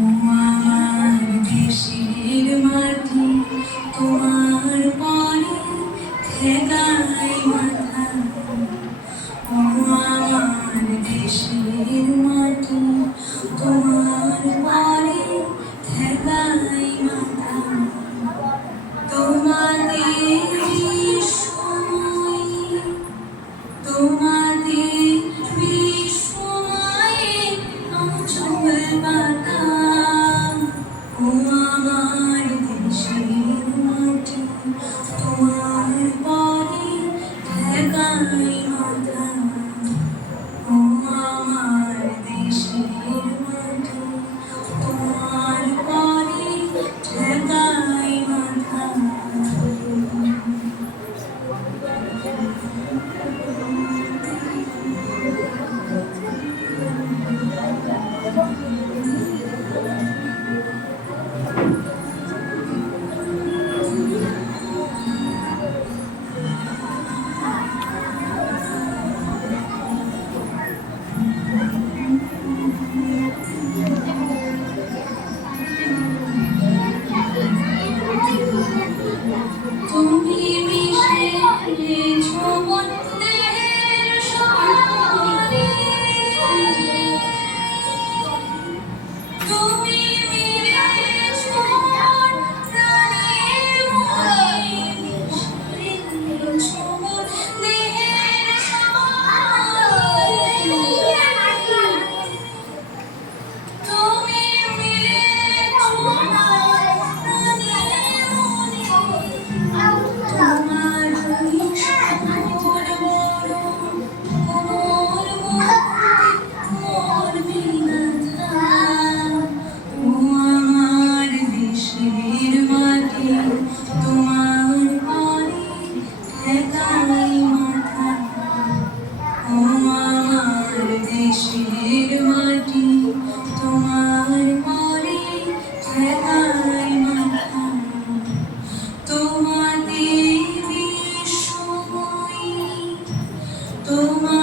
আমার দেশের মাটি তোমার পরে ঠেকাই মাথা। আমার দেশের মাটি তোমার পরে ঠেকাই মাথা। তোমাদের বিস্ময়ে তোমাদের বিস্ময়ে আঁচল পাতা। ও আমার দেশের মাটি তোমার পরে ঠেকাই মাথা। ও আমার দেশের মাটি তোমার পরে ঠেকাই মাথা। তুমি মিশেছো বন্দের সমানে, তুমি মিলেছো প্রাণের মনে, মিশেছো বন্দের সমানে। তুমি মিলেছো প্রাণের মনে, তোমার কোমল মোর বিনাথা। ও আমার দেশের মাটি তোমার পরে ঠেকাই মাথা। ও আমার দেশের মাটি তোমার পরে ঠেকাই মাথা। তোমাদের বিস্ময়ে তোমার